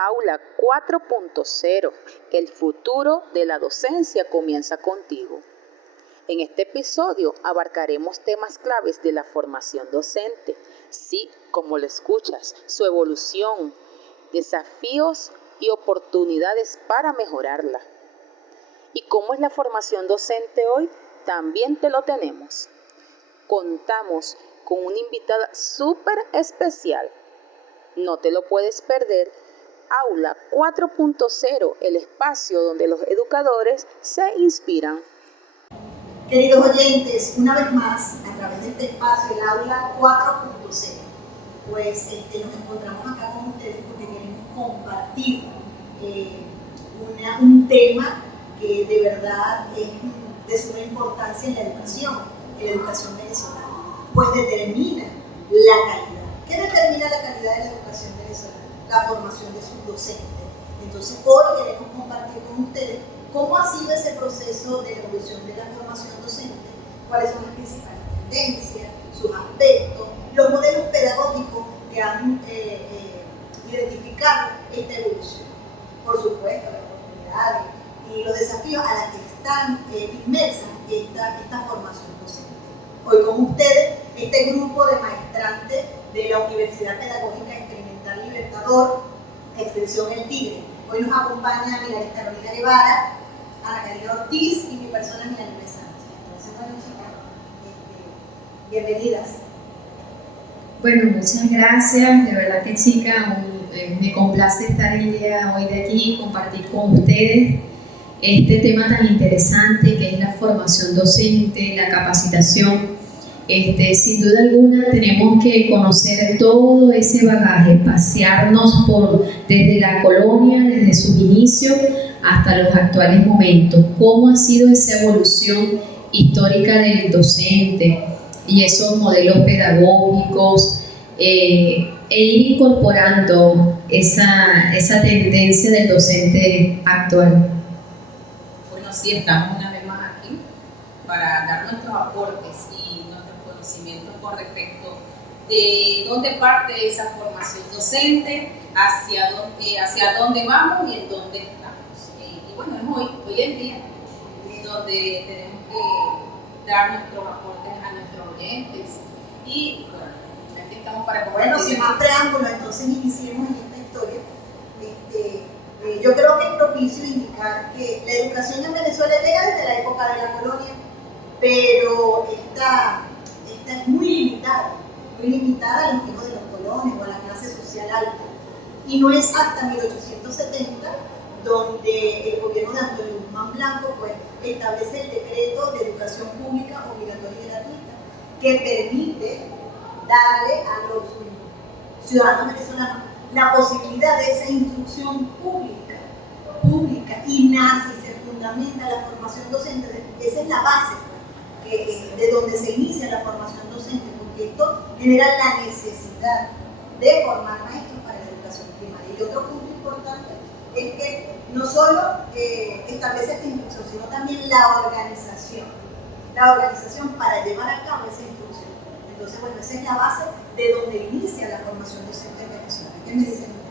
Aula 4.0, el futuro de la docencia comienza contigo. En este episodio abarcaremos temas claves de la formación docente, sí, como lo escuchas, su evolución, desafíos y oportunidades para mejorarla. ¿Y cómo es la formación docente hoy? También te lo tenemos. Contamos con una invitada súper especial. No te lo puedes perder. Aula 4.0, el espacio donde los educadores se inspiran. Queridos oyentes, una vez más, a través de este espacio, el Aula 4.0, pues nos encontramos acá con ustedes porque queremos compartir un tema que de verdad es de suma importancia en la educación venezolana, pues determina la calidad. ¿Qué determina la calidad de la educación venezolana? La formación de sus docentes. Entonces, hoy queremos compartir con ustedes cómo ha sido ese proceso de evolución de la formación docente, cuáles son las principales tendencias, sus aspectos, los modelos pedagógicos que han identificado esta evolución. Por supuesto, las oportunidades y los desafíos a las que están inmersas esta formación docente. Hoy con ustedes, este grupo de maestrantes de la Universidad Pedagógica Experimental Libertador, Extensión El Tigre. Hoy nos acompaña Milares Carolina Guevara, Ana Karina Ortiz y mi persona Milares Sánchez. Entonces, bueno, chicas, bienvenidas. Bueno, muchas gracias, de verdad que chica, me complace estar el día hoy de aquí y compartir con ustedes este tema tan interesante que es la formación docente, la capacitación. Sin duda alguna tenemos que conocer todo ese bagaje, pasearnos desde la colonia, desde sus inicios hasta los actuales momentos, cómo ha sido esa evolución histórica del docente y esos modelos pedagógicos, e ir incorporando esa tendencia del docente actual. Bueno, sí, estamos una vez más aquí para dar nuestros aportes y nuestros conocimientos con respecto de dónde parte esa formación docente, hacia dónde vamos y en dónde estamos. Y bueno, es hoy en día donde tenemos que dar nuestros aportes a nuestros oyentes y bueno, aquí estamos para compartir. Bueno, sin más preámbulos, entonces iniciemos en esta historia. Yo creo que es propicio indicar que la educación en Venezuela llega desde la época de la colonia, pero esta es muy limitada a los hijos de los colones o a la clase social alta. Y no es hasta 1870 donde el gobierno de Antonio Guzmán Blanco pues, establece el decreto de educación pública obligatoria y gratuita, que permite darle a los ciudadanos venezolanos la posibilidad de esa instrucción pública y nace y se fundamenta la formación docente. Esa es la base de donde se inicia la formación docente, porque esto genera la necesidad de formar maestros para la educación primaria. Y otro punto importante es que no solo establece esta instrucción, sino también la organización para llevar a cabo esa instrucción. Entonces, bueno, esa es la base de donde inicia la formación docente en Venezuela. ¿Qué me dicen ustedes?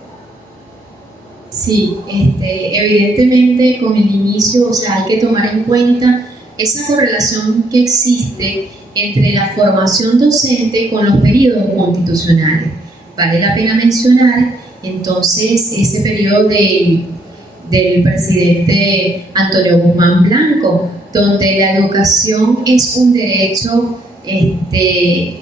Sí, evidentemente con el inicio, o sea, hay que tomar en cuenta esa correlación que existe entre la formación docente con los periodos constitucionales. Vale la pena mencionar entonces ese periodo del presidente Antonio Guzmán Blanco, donde la educación es un derecho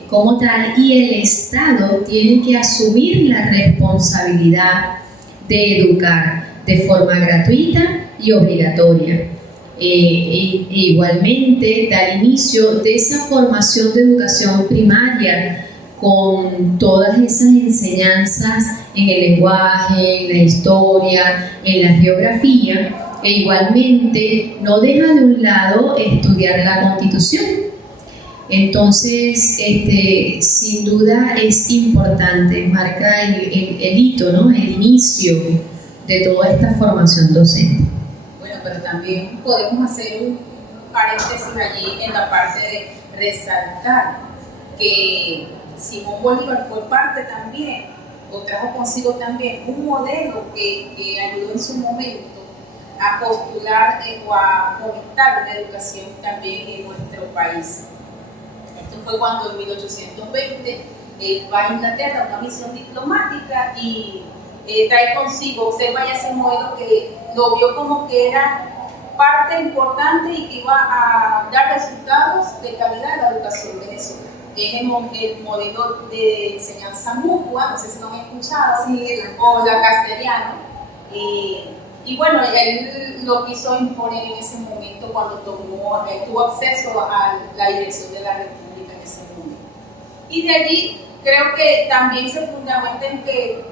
como tal y el Estado tiene que asumir la responsabilidad de educar de forma gratuita y obligatoria. Igualmente da inicio de esa formación de educación primaria con todas esas enseñanzas en el lenguaje, en la historia, en la geografía, e igualmente no deja de un lado estudiar la Constitución. Entonces, sin duda es importante, marca el hito, ¿no? El inicio de toda esta formación docente. Bueno, pero también podemos hacer un paréntesis allí en la parte de resaltar que Simón Bolívar fue parte también o trajo consigo también un modelo que ayudó en su momento a postular o a fomentar una educación también en nuestro país. Esto fue cuando en 1820 va a Inglaterra una misión diplomática y trae consigo, observa ya ese modelo que lo vio como que era parte importante y que iba a dar resultados de calidad en la educación venezolana. Es el modelo de enseñanza mutua, no sé si lo han escuchado, Sí, o la castellano. Y bueno, él lo quiso imponer en ese momento cuando tuvo acceso a la dirección de la República en ese momento. Y de allí creo que también se fundamenta en que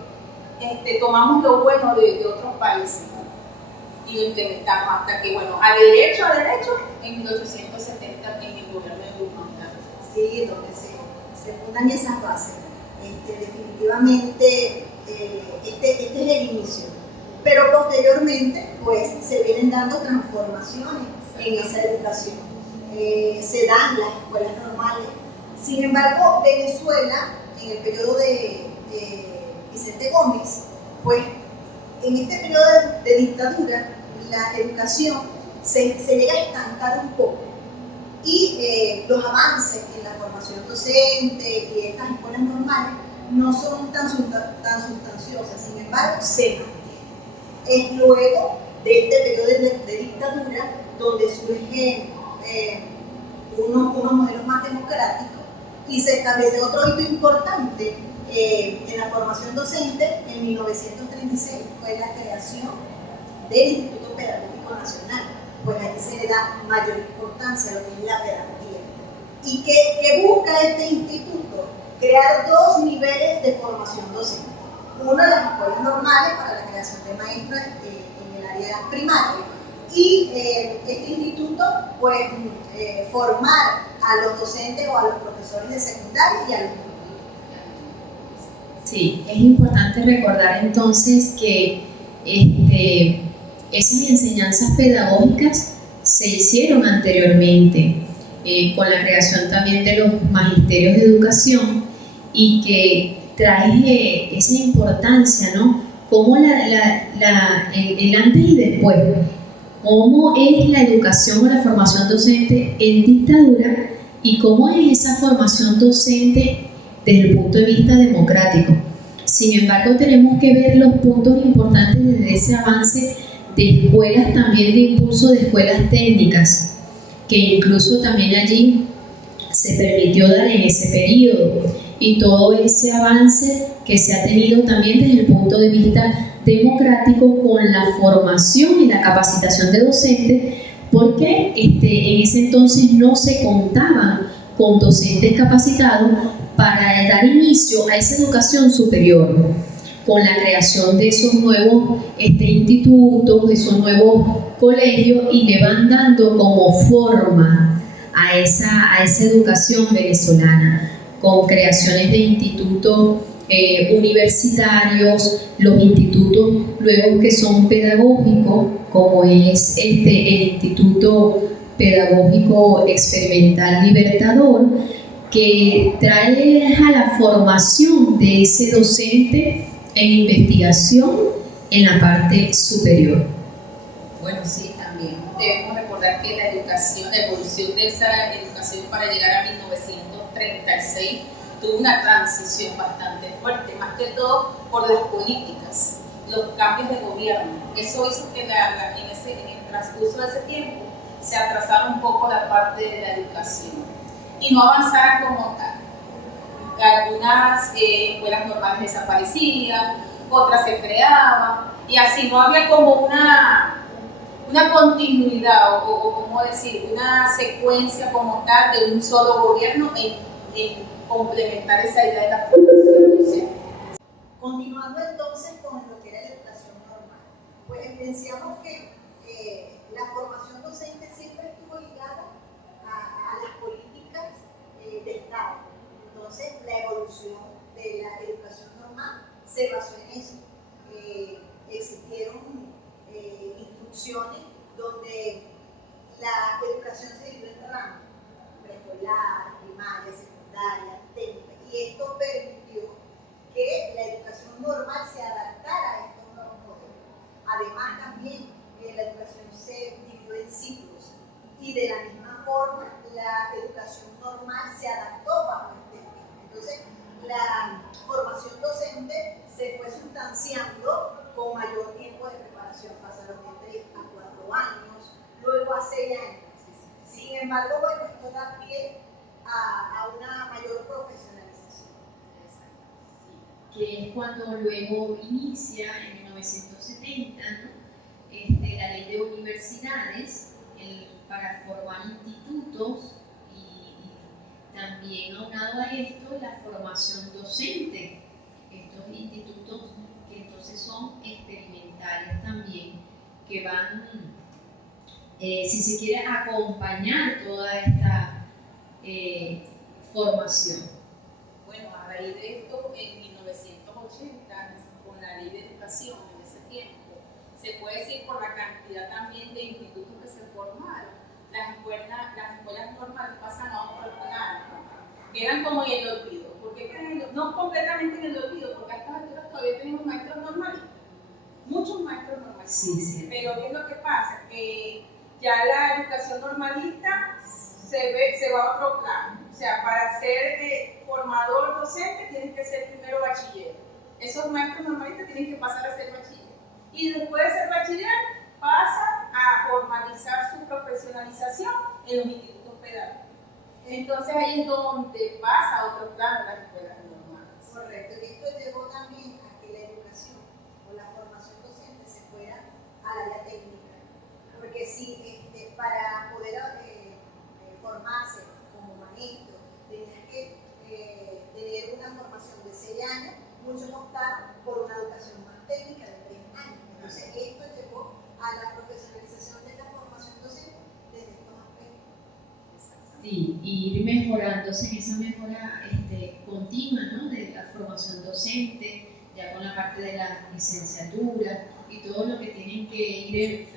tomamos lo bueno de otros países, ¿no? Y lo implementamos hasta que, bueno, a derecho, en 1870 en el gobierno de Guzmán. Sí, donde se fundan esas bases. Definitivamente, este es el inicio. Pero posteriormente, pues, se vienen dando transformaciones en esa educación. Se dan las escuelas normales. Sin embargo, Venezuela, en el periodo de Vicente Gómez, pues, en este periodo de dictadura, la educación se llega a estancar un poco y los avances en la formación docente y estas escuelas normales no son tan sustanciosas, sin embargo, se mantienen. Es luego de este periodo de dictadura donde surgen unos modelos más democráticos y se establece otro hito importante en la formación docente. En 1936 fue la creación del Instituto Pedagógico Nacional, pues ahí se le da mayor importancia a lo que es la pedagogía. ¿Y qué busca este instituto? Crear dos niveles de formación docente. Uno, las escuelas normales para la creación de maestros en el área primaria, y este instituto, pues, formar a los docentes o a los profesores de secundaria y a los Sí, es importante recordar entonces que esas enseñanzas pedagógicas se hicieron anteriormente con la creación también de los magisterios de educación y que trae esa importancia, ¿no? Cómo el antes y después, cómo es la educación o la formación docente en dictadura y cómo es esa formación docente desde el punto de vista democrático. Sin embargo, tenemos que ver los puntos importantes desde ese avance de escuelas, también de impulso de escuelas técnicas, que incluso también allí se permitió dar en ese periodo, y todo ese avance que se ha tenido también desde el punto de vista democrático con la formación y la capacitación de docentes, porque en ese entonces no se contaban con docentes capacitados para dar inicio a esa educación superior, con la creación de esos nuevos institutos, de esos nuevos colegios, y le van dando como forma a esa educación venezolana, con creaciones de institutos universitarios, los institutos luego que son pedagógicos, como es el Instituto Pedagógico Experimental Libertador, que trae a la formación de ese docente en investigación en la parte superior. Bueno, sí, también debemos recordar que la educación, la evolución de esa educación para llegar a 1936 tuvo una transición bastante fuerte, más que todo por las políticas, los cambios de gobierno. Eso hizo que en el transcurso de ese tiempo se atrasara un poco la parte de la educación y no avanzara como tal. Algunas escuelas normales desaparecían, otras se creaban, y así no había como una continuidad o como decir, una secuencia como tal de un solo gobierno en complementar esa idea de la formación docente. Continuando entonces con lo que era la educación normal, pues evidenciamos que la formación docente siempre estuvo ligada a las políticas de Estado. Entonces, la evolución de la educación normal se basó en eso. Existieron instrucciones donde la educación se dividió en ramas: preescolar, primaria, secundaria, técnica, y esto permitió que la educación Y de la misma forma, la educación normal se adaptó bajo este esquema. Entonces, la formación docente se fue sustanciando con mayor tiempo de preparación. Pasaron de 3 a 4 años, luego a 6 años. Sin embargo, bueno, esto da pie a una mayor profesionalización. Que es cuando luego inicia en 1970, ¿no? La ley de universidades para formar institutos y también aunado a esto la formación docente. Estos institutos que entonces son experimentales también, que van, si se quiere, acompañar toda esta formación. Bueno, a raíz de esto, en 1980, con la ley de educación en ese tiempo, se puede decir por la cantidad también de institutos que se formaron, las escuelas normales pasan a otro plano, ¿no? Quedan como en el olvido. ¿Por qué quedan en el olvido? No completamente en el olvido, porque a estas alturas todavía tenemos maestros normalistas, muchos maestros normalistas. Sí. Pero ¿qué es lo que pasa? Que ya la educación normalista se va a otro plano. O sea, para ser formador docente tienes que ser primero bachiller. Esos maestros normalistas tienen que pasar a ser bachiller. Y después de ser bachiller pasa a formalizar su profesionalización en los institutos pedagógicos. Entonces ahí es donde pasa a otro plano las escuelas normales. Correcto, y esto llevó también a que la educación o la formación docente se fuera al área técnica. Porque si para poder formarse como maestro tenías que tener una formación de 6 años, muchos optaron por una educación más técnica de 3 años. Entonces esto llevó a la profesionalización de la formación docente desde estos aspectos. Sí, y ir mejorándose en esa mejora continua, ¿no? De la formación docente, ya con la parte de la licenciatura y todo lo que tienen que ir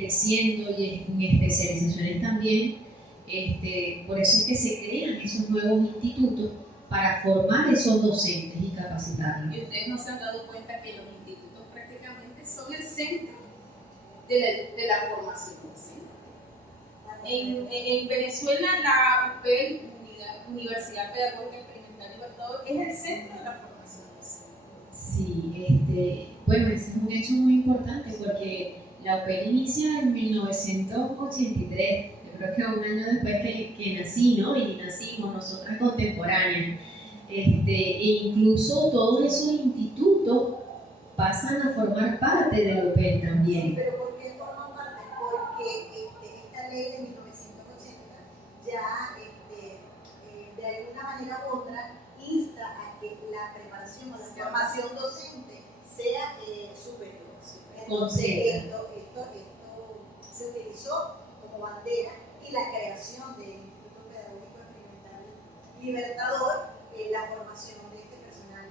creciendo y en especializaciones también. Por eso es que se crean esos nuevos institutos para formar esos docentes y capacitarlos. Y ustedes no se han dado cuenta que los institutos prácticamente son el centro de la formación docente. En Venezuela, la UPEL, Universidad Pedagógica Experimental Libertador, es el centro de la formación docente. Sí, bueno, ese es un hecho muy importante porque la UPEL inicia en 1983. Creo que un año después que nací, ¿no? Y nacimos nosotras contemporáneas. E incluso todos esos institutos pasan a formar parte de la UPEL también. Sí, pero ¿por qué forman parte? Porque esta ley de 1980 ya de alguna manera u otra insta a que la preparación o la formación docente sea superior. Entonces esto se utilizó como bandera y la creación del Instituto Pedagógico Experimental Libertador, la formación de este personal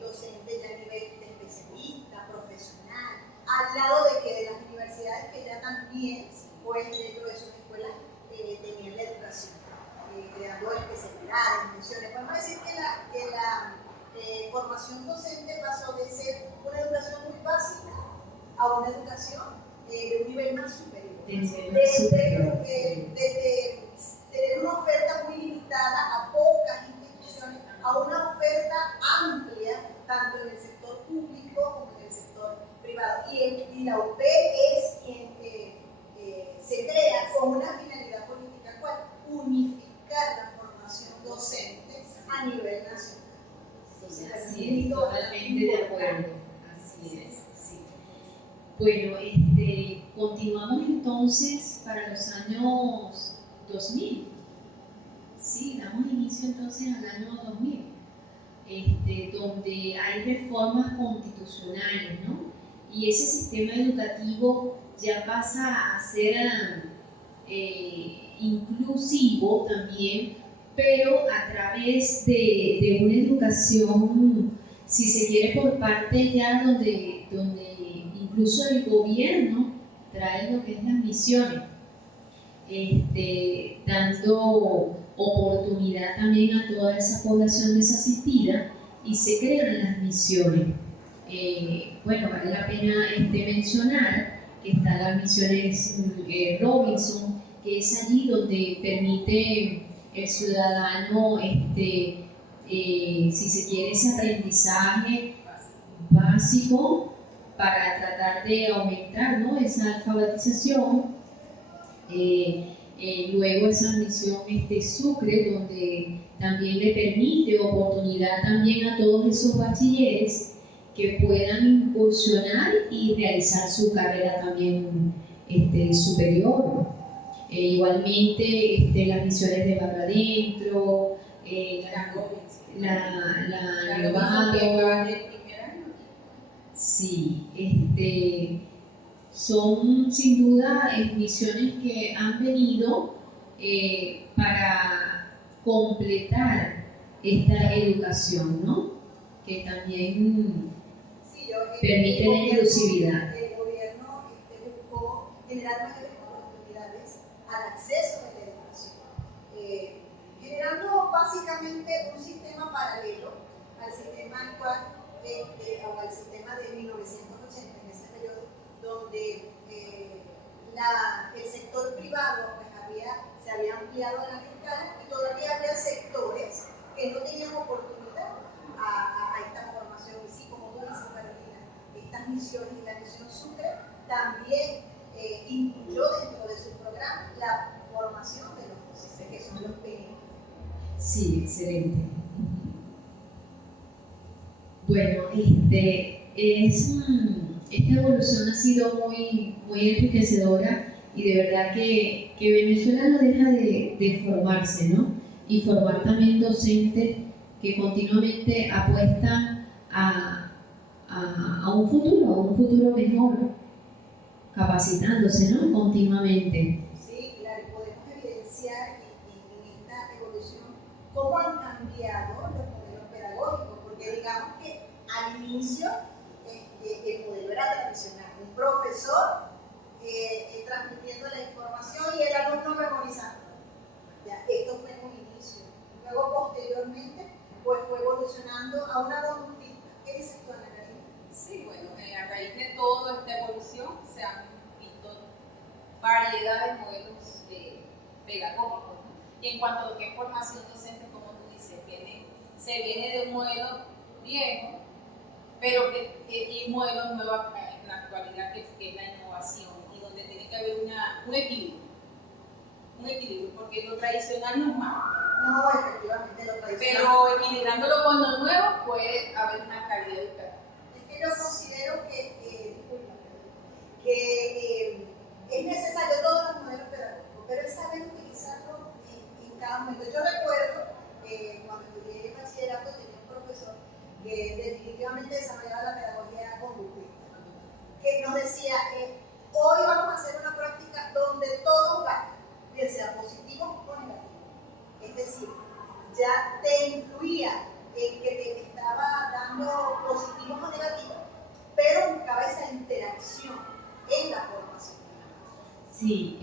docente ya a nivel de especialista, profesional, al lado de que de las universidades que ya también, pues dentro de sus escuelas tenían la educación, creando especialidades, menciones. Podemos decir que la formación docente pasó de ser una educación muy básica a una educación de un nivel más superior. Desde tener una oferta muy limitada a pocas instituciones, a una oferta amplia, tanto en el sector público como en el sector privado. Y la UPEL es quien se crea con una finalidad política, ¿cuál? Unificar la formación docente a nivel nacional. Entonces, así es, totalmente de acuerdo. Así es. Bueno, continuamos entonces para los años 2000. Sí, damos inicio entonces al año 2000, donde hay reformas constitucionales, ¿no? Y ese sistema educativo ya pasa a ser inclusivo también, pero a través de una educación, si se quiere, por parte ya donde incluso el gobierno trae lo que es las misiones, dando oportunidad también a toda esa población desasistida y se crean las misiones. Bueno, vale la pena mencionar que están las misiones Robinson, que es allí donde permite el ciudadano, si se quiere, ese aprendizaje básico para tratar de aumentar, ¿no?, esa alfabetización. Luego esa admisión Sucre, donde también le permite oportunidad también a todos esos bachilleres que puedan incursionar y realizar su carrera también superior. Igualmente las misiones de Barrio Adentro, la Nevado. Sí, son sin duda misiones que han venido para completar esta educación, ¿no?, que también permite la inclusividad. El gobierno buscó generar mayores oportunidades al acceso a la educación, generando básicamente un sistema paralelo al sistema actual, o al sistema de 1980, en ese periodo, donde el sector privado pues, se había ampliado a gran escala y todavía había sectores que no tenían oportunidad a esta formación. Y sí, como tú dices, Carolina, estas misiones y la misión Sucre también incluyó dentro de su programa la formación de los docentes, que son los PNI. Sí, excelente. Bueno, esta evolución ha sido muy enriquecedora y de verdad que Venezuela no deja de formarse, ¿no? Y formar también docentes que continuamente apuestan a un futuro mejor, capacitándose, ¿no?, continuamente. Sí, claro, podemos evidenciar en esta evolución cómo han cambiado los modelos pedagógicos, porque digamos que al inicio el modelo era tradicional, un profesor transmitiendo la información y el alumno memorizando. Ya, esto fue en un inicio. Luego, posteriormente, pues fue evolucionando a una conductista. ¿Qué dices tú, Ana Karina? Sí, bueno, a raíz de toda esta evolución se han visto variedad de modelos pedagógicos, ¿no? Y en cuanto a lo que es formación docente, como tú dices, se viene de un modelo viejo, pero y modelos nuevos en la actualidad, que es la innovación, y donde tiene que haber un equilibrio, porque lo tradicional no es malo. No, efectivamente, lo tradicional. Pero equilibrándolo con lo nuevo puede haber una calidad educativa. Es que yo considero que es necesario todos los modelos pedagógicos, pero es saber utilizarlo en cada momento. Yo recuerdo cuando estudié bachillerato tenía un profesor que definitivamente desarrollaba la pedagogía conductista, que nos decía, hoy vamos a hacer una práctica donde todo va, bien sea positivo o negativo. Es decir, ya te influía en que te estaba dando positivos o negativos, pero buscaba esa interacción en la formación. Sí,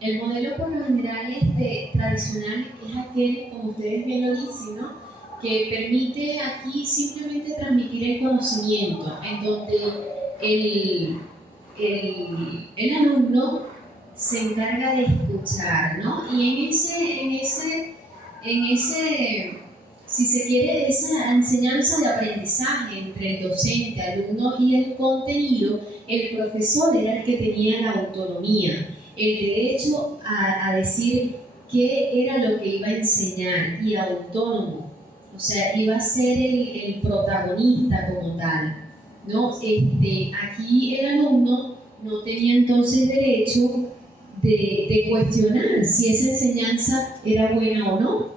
el modelo por lo general tradicional es aquel, como ustedes bien lo dicen, ¿no?, que permite aquí simplemente transmitir el conocimiento, en donde el alumno se encarga de escuchar, ¿no? Y en ese, si se quiere, esa enseñanza de aprendizaje entre el docente, alumno y el contenido, el profesor era el que tenía la autonomía, el derecho a decir qué era lo que iba a enseñar, y autónomo, o sea, iba a ser el protagonista como tal, ¿no? Aquí el alumno no tenía entonces derecho de cuestionar si esa enseñanza era buena o no.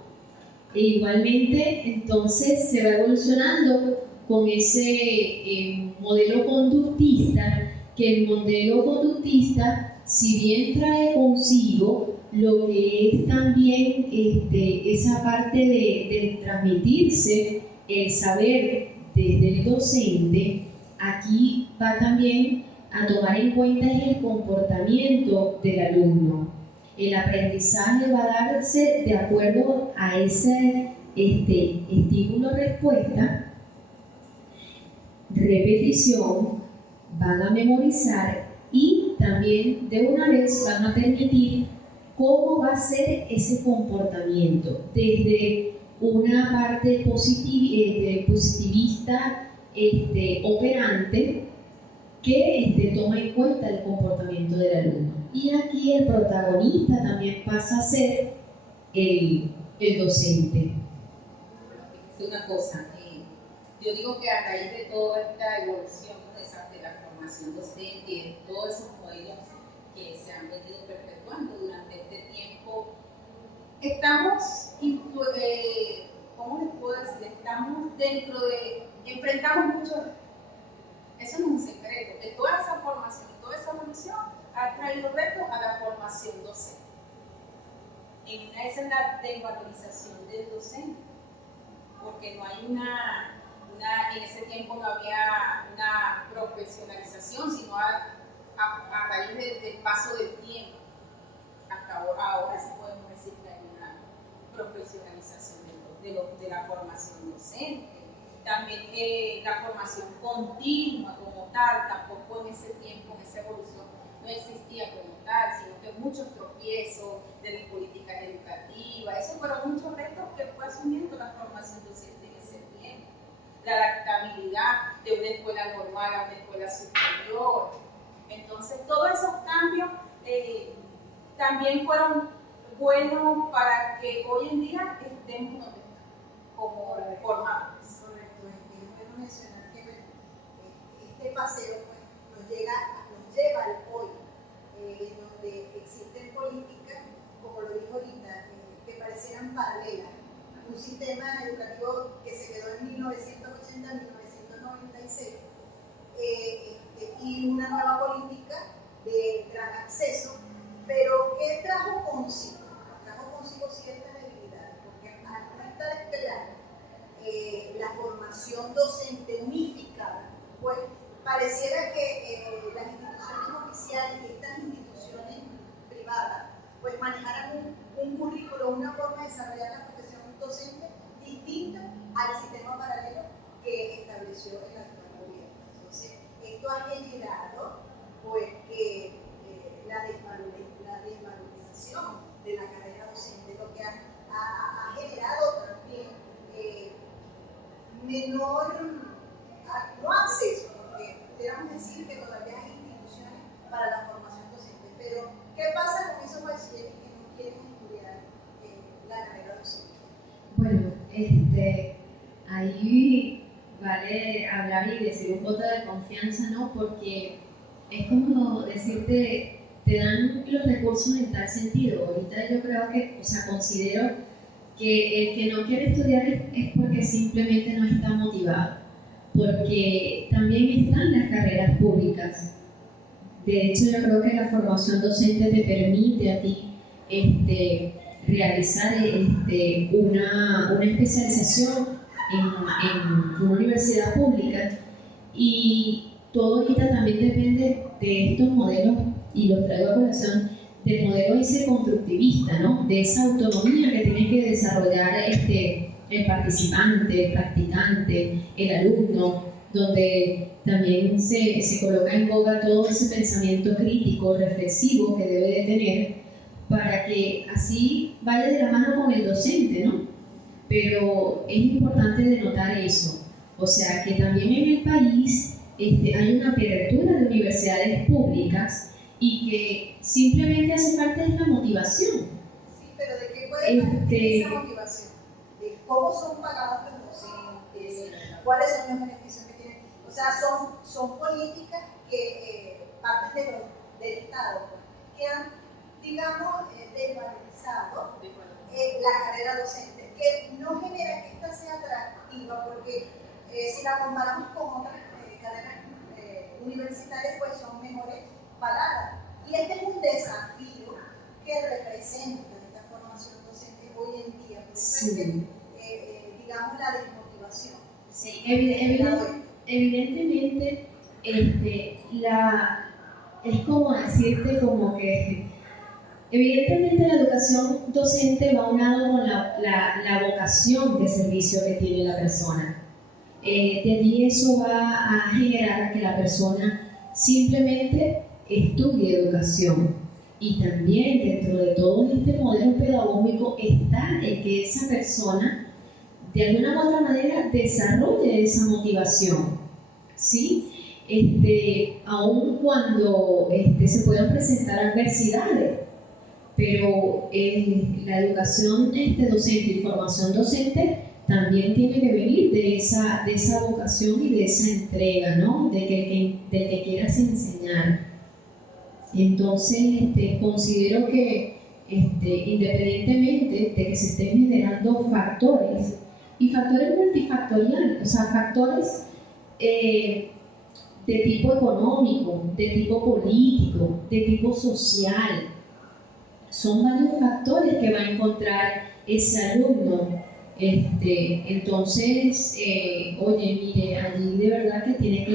E igualmente, entonces se va evolucionando con ese modelo conductista, que el modelo conductista, si bien trae consigo lo que es también esa parte de transmitirse el saber desde el docente, aquí va también a tomar en cuenta el comportamiento del alumno. El aprendizaje va a darse de acuerdo a ese estímulo-respuesta, repetición, van a memorizar y también de una vez van a permitir cómo va a ser ese comportamiento desde una parte positivista operante que toma en cuenta el comportamiento del alumno. Y aquí el protagonista también pasa a ser el docente. Fíjense una cosa, yo digo que a raíz de toda esta evolución de la formación docente y de todos esos modelos que se han venido perpetuando durante este tiempo, estamos, ¿cómo les puedo decir? Estamos enfrentamos muchos retos. Eso no es un secreto, que toda esa formación, toda esa evolución ha traído retos a la formación docente. En una es la desvalorización del docente, porque no hay en ese tiempo no había una profesionalización, sino a raíz del paso del tiempo. Hasta ahora sí podemos decir que hay una profesionalización de la formación docente. También la formación continua como tal, tampoco en ese tiempo, en esa evolución, no existía como tal, sino que muchos tropiezos de las políticas educativas, esos fueron muchos retos que fue asumiendo la formación docente en ese tiempo. La adaptabilidad de una escuela normal a una escuela superior. Entonces, todos esos cambios también fueron buenos para que hoy en día estemos donde estamos, como formadores. Correcto, es bueno mencionar que este paseo pues, nos lleva al hoy, donde existen políticas, como lo dijo ahorita, que parecieran paralelas. Un sistema educativo que se quedó en 1980-1996 y una nueva política de gran acceso, pero ¿qué trajo consigo? Trajo consigo ciertas debilidades, porque al no estar clara la formación docente unificada, pues pareciera que las instituciones oficiales y estas instituciones privadas pues manejaran un currículo, una forma de desarrollar la profesión docente distinta al sistema paralelo que estableció el actual gobierno. Entonces, esto ha generado pues que la desvalorización de la carrera docente, lo que ha generado también menor, no acceso, porque pudiéramos decir que todavía hay instituciones para la formación docente, pero ¿qué pasa con esos bachilleres que no quieren estudiar la carrera docente? Bueno, ahí vale hablar y decir un voto de confianza, ¿no? Porque es como decirte, te dan los recursos en tal sentido. Ahorita yo creo que, considero que el que no quiere estudiar es porque simplemente no está motivado, porque también están las carreras públicas. De hecho, yo creo que la formación docente te permite a ti realizar una especialización en una universidad pública, y todo ahorita también depende de estos modelos, y los traigo a colación, del modelo ese constructivista, ¿no? De esa autonomía que tiene que desarrollar el participante, el practicante, el alumno, donde también se coloca en boga todo ese pensamiento crítico, reflexivo que debe de tener, para que así vaya de la mano con el docente, ¿no? Pero es importante denotar eso, o sea, que también en el país hay una apertura de universidades públicas y que simplemente hace falta es la motivación. Sí, pero ¿de qué puede partir esa motivación? ¿De cómo son pagados los docentes? ¿Cuáles son los beneficios que tienen? O sea, son políticas que parten del Estado, que han, digamos, desvalorizado la carrera docente, que no genera que esta sea atractiva, porque si la comparamos con otras carreras universitarias, pues son mejores pagadas. Y este es un desafío que representa esta formación docente hoy en día, por eso digamos, la desmotivación. Sí, evidentemente, es como decirte como que evidentemente la educación docente va unado con la vocación de servicio que tiene la persona. De allí eso va a generar que la persona simplemente estudie educación. Y también dentro de todo este modelo pedagógico está el que esa persona de alguna u otra manera desarrolle esa motivación, ¿sí? Aun cuando se puedan presentar adversidades, pero la educación docente y formación docente también tiene que venir de esa vocación y de esa entrega, ¿no? De que quieras enseñar. Entonces, considero que independientemente de que se estén generando factores, y factores multifactoriales, o sea, factores de tipo económico, de tipo político, de tipo social, son varios factores que va a encontrar ese alumno. Entonces, oye, mire, allí de verdad que tiene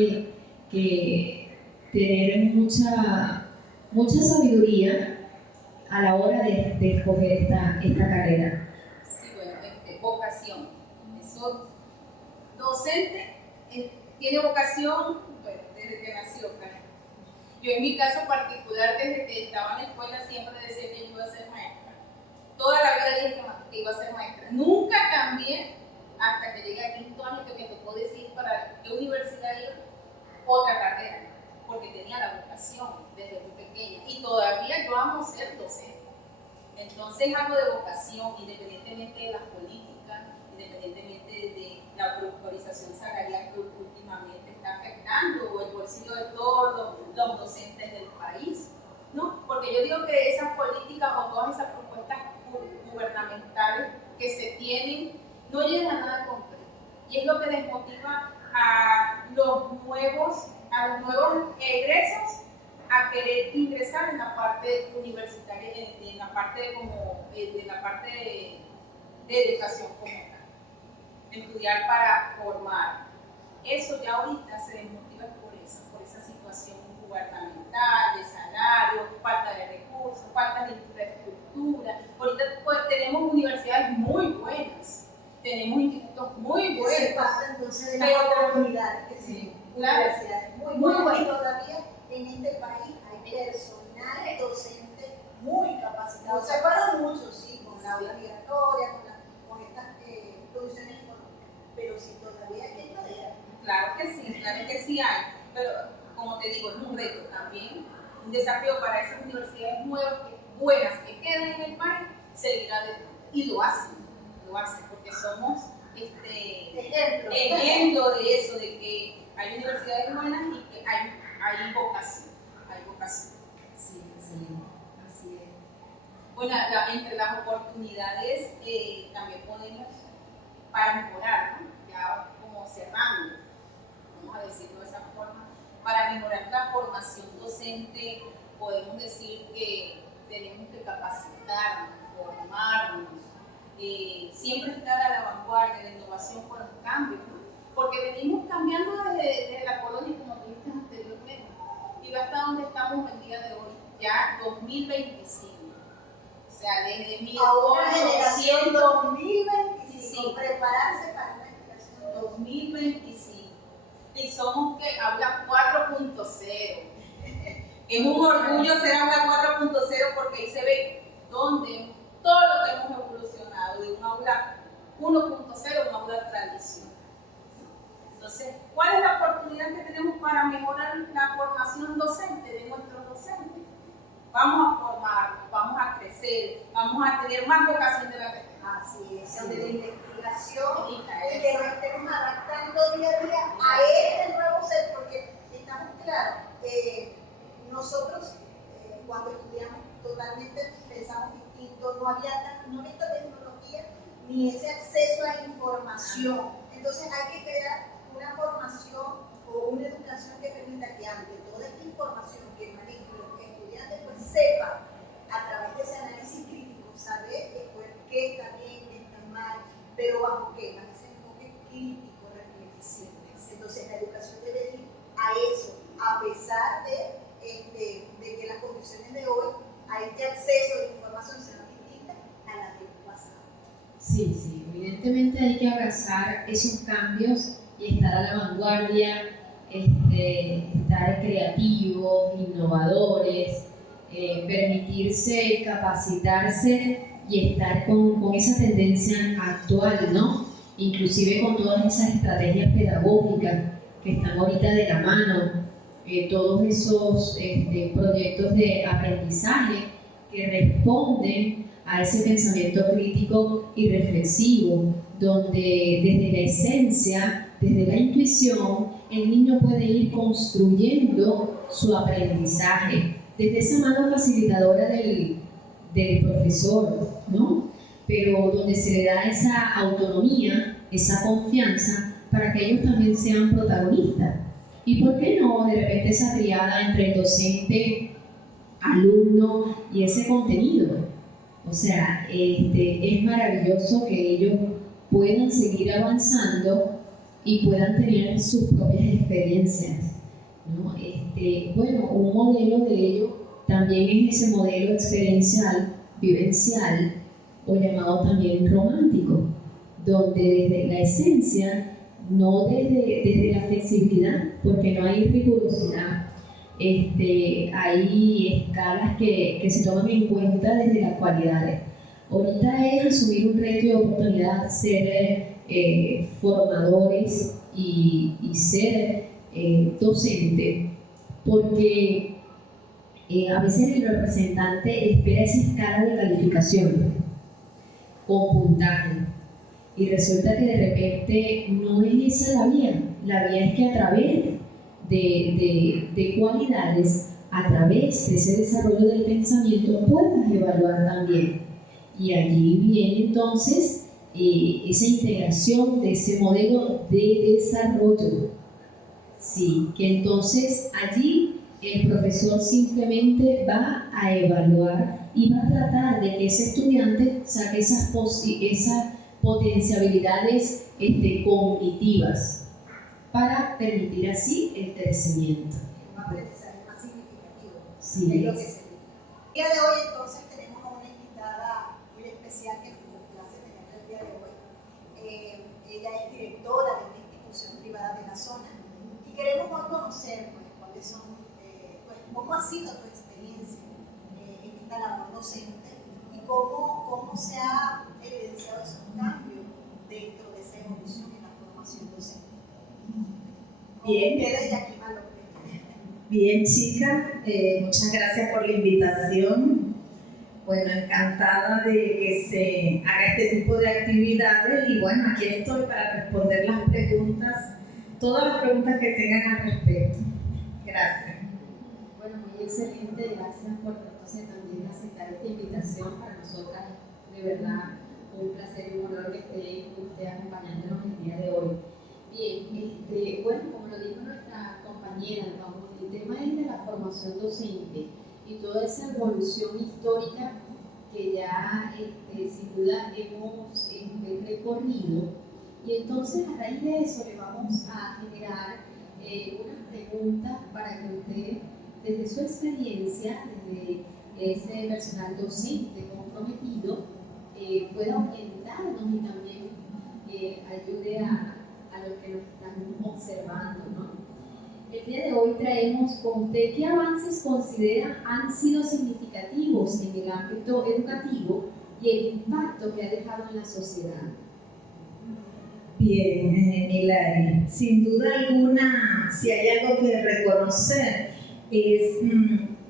que tener mucha sabiduría a la hora de escoger esta carrera. Sí, bueno, vocación. Eso, docente tiene vocación desde que nació, ¿verdad? Yo en mi caso particular, desde que estaba en la escuela, siempre decía que yo iba a ser maestra. Toda la vida dije que iba a ser maestra. Nunca cambié hasta que llegué a quinto año, que me tocó decir para qué universidad iba, otra carrera, porque tenía la vocación desde muy pequeña. Y todavía yo amo ser docente. Entonces algo de vocación, independientemente de las políticas, independientemente de la autorización salarial que últimamente está afectando el bolsillo de todos los docentes del país, ¿no? Porque yo digo que esas políticas o todas esas propuestas gubernamentales que se tienen no llegan a nada concreto, y es lo que desmotiva a los nuevos egresos a querer ingresar en la parte universitaria, en la parte de educación como tal, estudiar para formar. Eso ya ahorita se desmotiva por esa situación gubernamental, de salario, falta de recursos, falta de infraestructura. Ahorita pues, tenemos universidades muy buenas, tenemos institutos muy buenos. Se pasa entonces de las oportunidades que sí, universidades muy buenas, y todavía en este país hay personal docente muy capacitado. Se fueron muchos, sí, con la ola migratoria, con estas producciones económicas, pero sí todavía hay que madera. Claro que sí hay, pero como te digo, es un reto también, un desafío para esas universidades buenas que quedan en el país, seguir adelante. Y lo hacen, porque somos ejemplo de eso, de que hay universidades buenas y que hay vocación. Sí, así es. Bueno, entre las oportunidades también podemos, para mejorar, ¿no? Ya como cerrando, vamos a decirlo de esa forma, para mejorar la formación docente, podemos decir que tenemos que capacitarnos, formarnos, siempre estar a la vanguardia de innovación con los cambios, ¿no? Porque venimos cambiando desde la colonia, como tú dijiste anteriormente, y hasta donde estamos el día de hoy, ya 2025. O sea, desde 1800, 2025, prepararse para una generación 2025. Y somos que habla 4.0. Es un orgullo ser habla 4.0 porque ahí se ve dónde todo lo que hemos evolucionado de un aula 1.0 a un aula tradicional. Entonces, ¿cuál es la oportunidad que tenemos para mejorar la formación docente de nuestros docentes? Vamos a formarnos, vamos a crecer, vamos a tener más vocación de la que tenemos. Así es, donde la investigación y que nos estemos adaptando día a día a este nuevo ser, porque estamos claros, nosotros cuando estudiamos totalmente pensamos distinto, no había esta tecnología ni ese acceso a la información. Entonces hay que crear una formación o una educación que permita que ante toda esta información que manejen los estudiantes pues sepan a través de ese análisis crítico, saber qué está bien, qué está mal, pero bajo qué, bajo ese enfoque crítico, reflexivo. Entonces la educación debe ir a eso, a pesar de que las condiciones de hoy a este acceso de información sean distintas a las del pasado. Sí, evidentemente hay que abrazar esos cambios y estar a la vanguardia estar creativos, innovadores, permitirse capacitarse y estar con esa tendencia actual, ¿no? Inclusive con todas esas estrategias pedagógicas que están ahorita de la mano, todos esos proyectos de aprendizaje que responden a ese pensamiento crítico y reflexivo, donde desde la esencia, desde la intuición, el niño puede ir construyendo su aprendizaje, desde esa mano facilitadora del profesor, ¿no? Pero donde se le da esa autonomía, esa confianza, para que ellos también sean protagonistas. ¿Y por qué no de repente esa triada entre el docente, alumno y ese contenido? O sea, es maravilloso que ellos puedan seguir avanzando y puedan tener sus propias experiencias, ¿no? Bueno, un modelo de ello también es ese modelo experiencial, vivencial, o llamado también romántico, donde desde la esencia, no desde la flexibilidad, porque no hay rigurosidad, hay escalas que se toman en cuenta desde las cualidades. Ahorita es asumir un reto y oportunidad, ser formadores y ser docente, porque a veces el representante espera esa escala de calificación con puntaje, y resulta que de repente no es esa la vía es que a través de cualidades, a través de ese desarrollo del pensamiento puedas evaluar también, y allí viene entonces esa integración de ese modelo de desarrollo, sí, que entonces allí el profesor simplemente va a evaluar y va a tratar de que ese estudiante saque esas potencialidades cognitivas para permitir así el crecimiento. Un aprendizaje más significativo. Sí. Es lo que se dice. El día de hoy entonces tenemos a una invitada muy especial que nos complace tener el día de hoy. Ella es directora de una institución privada de la zona y queremos hoy conocer cuáles son, cómo ha sido tu experiencia en esta labor docente y cómo se ha evidenciado esos cambios dentro de esa evolución en la formación docente. Bien. Bien, chica, muchas gracias por la invitación. Bueno, encantada de que se haga este tipo de actividades y bueno, aquí estoy para responder las preguntas, todas las preguntas que tengan al respecto. Gracias. Bueno, muy excelente, gracias por entonces también aceptar esta invitación. Para nosotras, de verdad, un placer y un honor que esté usted acompañándonos el día de hoy. Bien, bueno, como lo dijo nuestra compañera, el tema es de la formación docente y toda esa evolución histórica que ya sin duda hemos recorrido, y entonces a raíz de eso le vamos a generar unas preguntas para que usted, desde su experiencia, desde ese personal docente comprometido, pueda orientarnos y también ayude a los que nos están observando, ¿no? El día de hoy traemos con usted qué avances considera han sido significativos en el ámbito educativo y el impacto que ha dejado en la sociedad. Bien, Milari, sin duda alguna, si hay algo que reconocer, es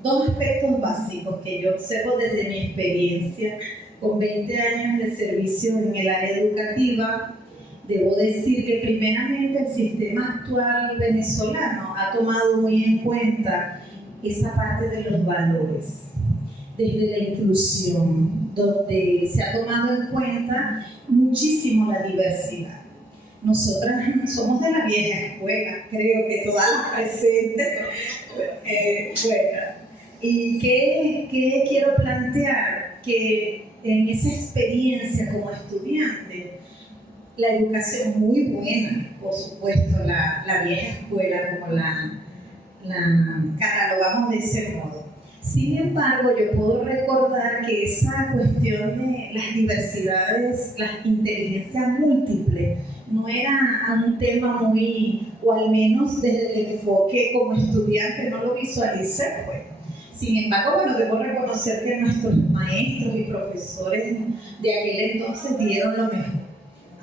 dos aspectos básicos que yo observo desde mi experiencia con 20 años de servicio en el área educativa. Debo decir que primeramente el sistema actual venezolano ha tomado muy en cuenta esa parte de los valores, desde la inclusión, donde se ha tomado en cuenta muchísimo la diversidad. Nosotras somos de la vieja escuela, creo que todas las presentes. ¿Y qué quiero plantear? Que en esa experiencia como estudiante, la educación muy buena, por supuesto, la vieja escuela, como la catalogamos de ese modo. Sin embargo, yo puedo recordar que esa cuestión de las diversidades, las inteligencias múltiples, no era un tema muy, o al menos desde el enfoque como estudiante no lo visualicé, pues. Sin embargo, bueno, debo reconocer que nuestros maestros y profesores de aquel entonces dieron lo mejor.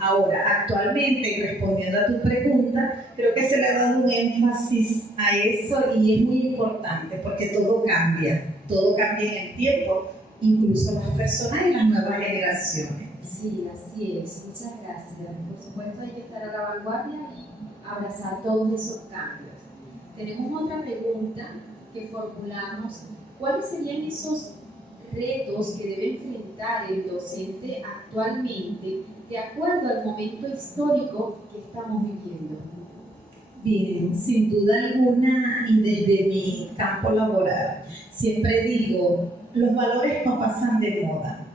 Ahora, actualmente, y respondiendo a tu pregunta, creo que se le ha dado un énfasis a eso y es muy importante porque todo cambia en el tiempo, incluso las personas y las nuevas generaciones. Sí, así es. Muchas gracias. Por supuesto hay que estar a la vanguardia y abrazar todos esos cambios. Tenemos otra pregunta que formulamos. ¿Cuáles serían esos retos que debe enfrentar el docente actualmente de acuerdo al momento histórico que estamos viviendo? Bien, sin duda alguna y desde mi campo laboral, siempre digo, los valores no pasan de moda.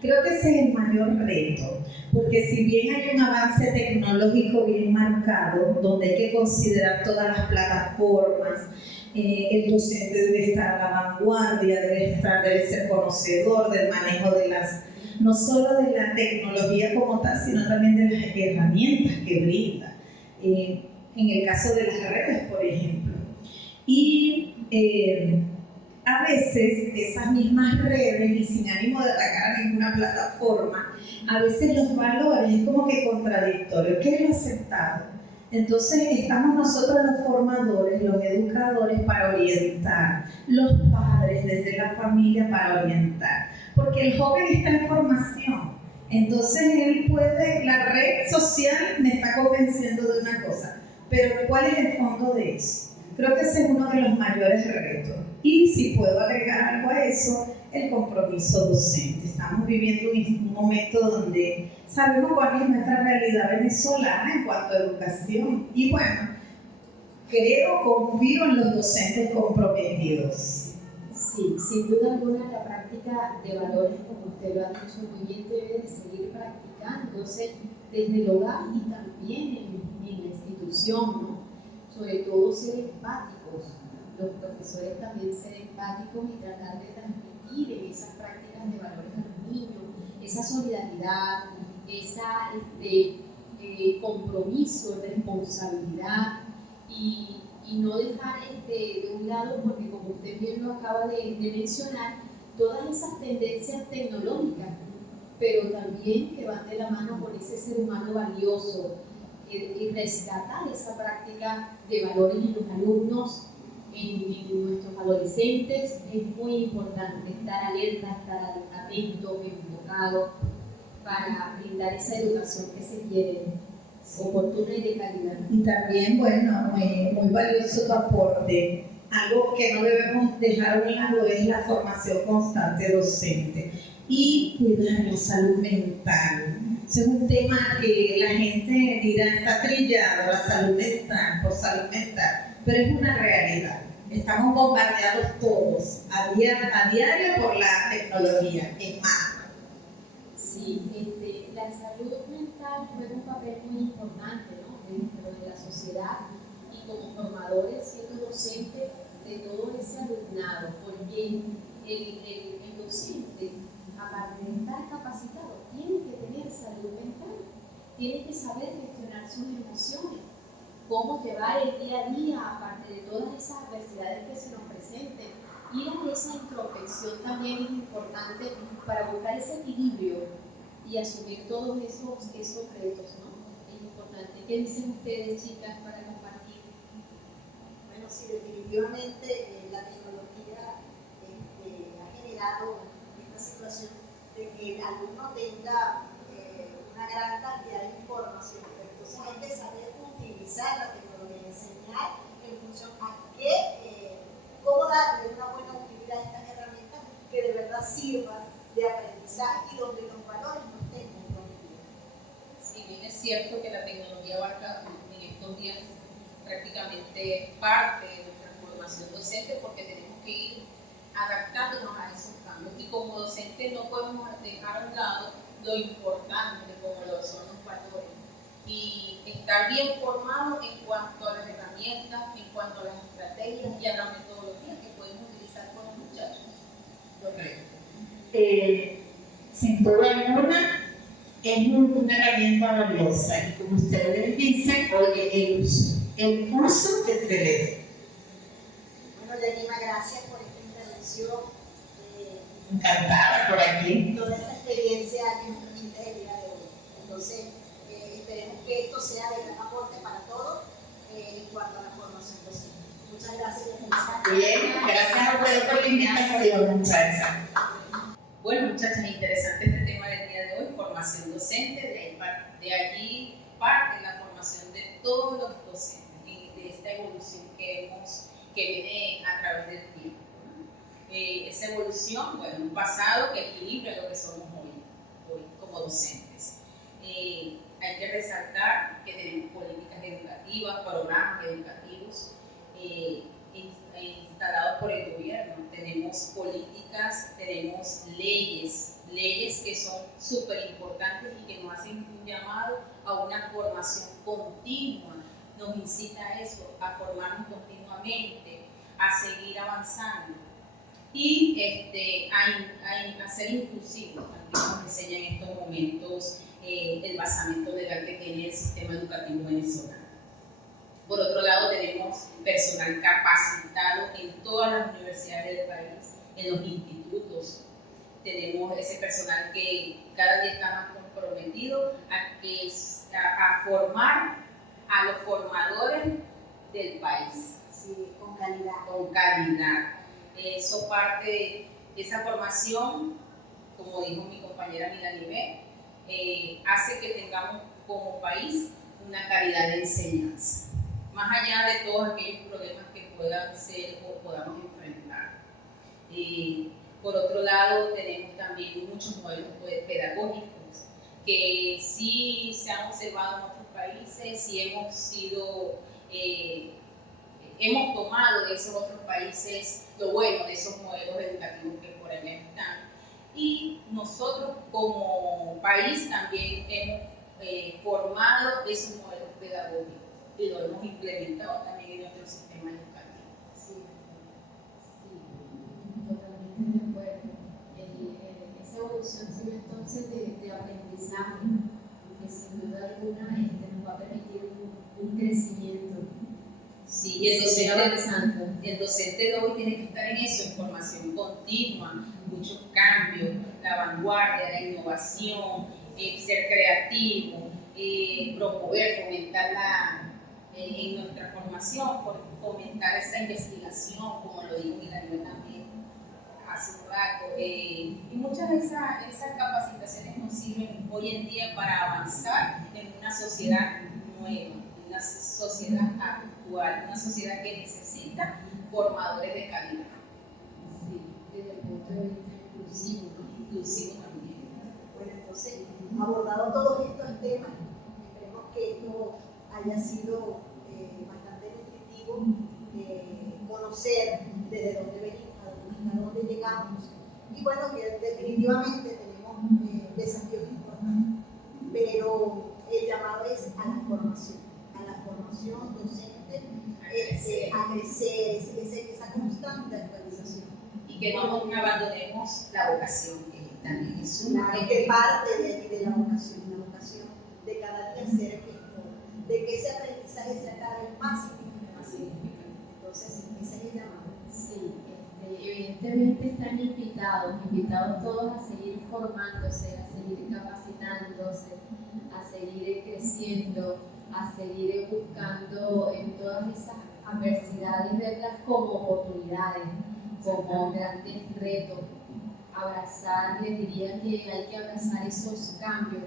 Creo que ese es el mayor reto, porque si bien hay un avance tecnológico bien marcado, donde hay que considerar todas las plataformas, el docente debe estar a la vanguardia, debe ser conocedor del manejo de no solo de la tecnología como tal, sino también de las herramientas que brinda. En el caso de las redes, por ejemplo. Y a veces esas mismas redes, y sin ánimo de atacar a ninguna plataforma, a veces los valores es como que contradictorio. ¿Qué es lo aceptado? Entonces estamos nosotros los formadores, los educadores para orientar, los padres desde la familia para orientar, porque el joven está en formación, entonces él puede, la red social me está convenciendo de una cosa, pero ¿cuál es el fondo de eso? Creo que ese es uno de los mayores retos. Y si puedo agregar algo a eso, el compromiso docente. Estamos viviendo un momento donde sabemos cuál es nuestra realidad venezolana en cuanto a educación. Y bueno, confío en los docentes comprometidos. Sí, sin duda alguna la práctica de valores, como usted lo ha dicho muy bien, debe de seguir practicándose desde el hogar y también en la institución, ¿no? Sobre todo ser empáticos, los profesores también ser empáticos y tratar de transmitir en esas prácticas de valores a los niños, esa solidaridad, ese compromiso, responsabilidad y no dejar de un lado, porque como usted bien lo acaba de mencionar, todas esas tendencias tecnológicas, pero también que van de la mano con ese ser humano valioso, y rescatar esa práctica de valores en los alumnos, en nuestros adolescentes, es muy importante estar alerta, estar atento, enfocado, para brindar esa educación que se quiere, oportuna y de calidad. Y también, bueno, muy valioso tu aporte. Algo que no debemos dejar a un lado es la formación constante docente y cuidar la salud mental. Ese es un tema que la gente dirá, está trillado, la salud mental, por salud mental, pero es una realidad. Estamos bombardeados todos, a diario por la tecnología, es más. Sí, la salud mental juega un papel muy importante, ¿no?, dentro de la sociedad, y como formadores, siendo docentes de todo ese alumnado, porque el docente, aparte de estar capacitado, tiene que tener salud mental, tiene que saber gestionar sus emociones, cómo llevar el día a día, aparte de todas esas adversidades que se nos presenten. Ir a esa introspección también es importante para buscar ese equilibrio y asumir todos esos retos, ¿no? Es importante. ¿Qué dicen ustedes, chicas, para compartir? Bueno, sí, definitivamente la tecnología ha generado esta situación de que el alumno tenga una gran cantidad de información, pero entonces hay que saber utilizar la tecnología, enseñar en función a cómo darle una buena utilidad a estas herramientas que de verdad sirvan de aprendizaje y donde los valores no estén comprometidos. Si bien es cierto que la tecnología abarca en estos días prácticamente parte de nuestra formación docente, porque tenemos que ir adaptándonos a esos cambios, y como docentes no podemos dejar a un lado lo importante como lo son los valores y estar bien formados en cuanto a las herramientas, en cuanto a las estrategias y a la metodología que podemos utilizar con los muchachos. Yo creo. Sin duda alguna, es una herramienta valiosa y como ustedes dicen, oye, el curso que se le dé. Bueno, Yanima, gracias por esta intervención. Encantada por aquí. Toda esa experiencia que nos permite el día de hoy. Entonces, esperemos que esto sea de gran aporte para todos en cuanto a la formación docente. Muchas gracias. Bien, gracias a ustedes por la invitación, muchachas. Bueno, muchachas, interesante este tema del día de hoy, formación docente. De allí parte la formación de todos los docentes y de esta evolución que viene a través del tiempo. Esa evolución, bueno, un pasado que equilibra lo que somos hoy como docentes. Hay que resaltar que tenemos políticas educativas, programas educativos instalados por el gobierno. Tenemos políticas, tenemos leyes que son súper importantes y que nos hacen un llamado a una formación continua. Nos incita a eso, a formarnos continuamente, a seguir avanzando y a ser inclusivos. También nos enseña en estos momentos el basamento legal que tiene el sistema educativo venezolano. Por otro lado, tenemos personal capacitado en todas las universidades del país, en los institutos. Tenemos ese personal que cada día está más comprometido a formar a los formadores del país. Sí, con calidad. Con calidad. Eso parte de esa formación, como dijo mi compañera Milanibé, hace que tengamos como país una calidad de enseñanza, más allá de todos aquellos problemas que puedan ser o podamos enfrentar. Por otro lado, tenemos también muchos modelos pedagógicos que sí se han observado en otros países, sí hemos tomado de esos otros países lo bueno de esos modelos educativos que por allá están. Y nosotros como país también hemos formado esos modelos pedagógicos y lo hemos implementado también en nuestro sistema educativo. Sí, totalmente de acuerdo. Esa evolución sigue entonces de aprendizaje, que sin duda alguna nos va a permitir un crecimiento. Sí, y el docente de hoy tiene que estar en eso, en formación continua, muchos cambios, la vanguardia, la innovación, ser creativo, promover, fomentar en nuestra formación, fomentar esa investigación, como lo dijo Milanibé también hace un rato. Y muchas de esas capacitaciones nos sirven hoy en día para avanzar en una sociedad nueva, una sociedad actual, una sociedad que necesita formadores de calidad. Sí, desde el punto de vista inclusivo también. Bueno, entonces, abordado todos estos temas, esperemos que esto haya sido bastante nutritivo, conocer desde dónde venimos, hasta dónde llegamos, y bueno, que definitivamente tenemos desafíos importantes, pero el llamado es a la formación docente, a crecer, esa constante actualización. Y que no abandonemos la vocación, que también es una. Claro, que parte de la vocación de cada día ser mejor, de que ese aprendizaje sea cada vez más significativo. Entonces, ese es el llamado. Sí, evidentemente están invitados todos a seguir formándose, a seguir capacitándose, a seguir creciendo, a seguir buscando en todas esas adversidades, verlas como oportunidades, como grandes retos. Abrazar, les diría que hay que abrazar esos cambios,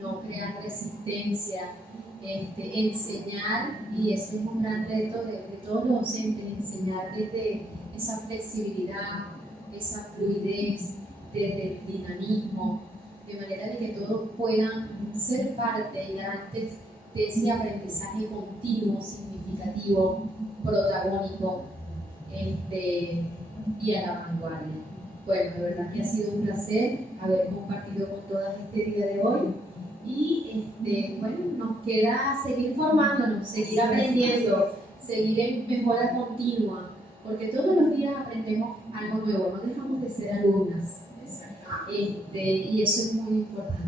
no crear resistencia, enseñar, y ese es un gran reto de todos los docentes, enseñar desde esa flexibilidad, esa fluidez, desde el dinamismo, de manera de que todos puedan ser parte y garantes de ese aprendizaje continuo, significativo, protagónico y a la vanguardia. Bueno, de verdad que ha sido un placer haber compartido con todas este día de hoy y bueno, nos queda seguir formándonos, seguir aprendiendo, seguir en mejora continua, porque todos los días aprendemos algo nuevo, no dejamos de ser alumnas. Y eso es muy importante.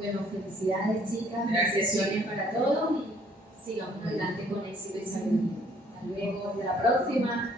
Bueno, felicidades chicas, Gracias, bendiciones para todos y sigamos adelante con éxito y sabiduría. Hasta luego, hasta la próxima.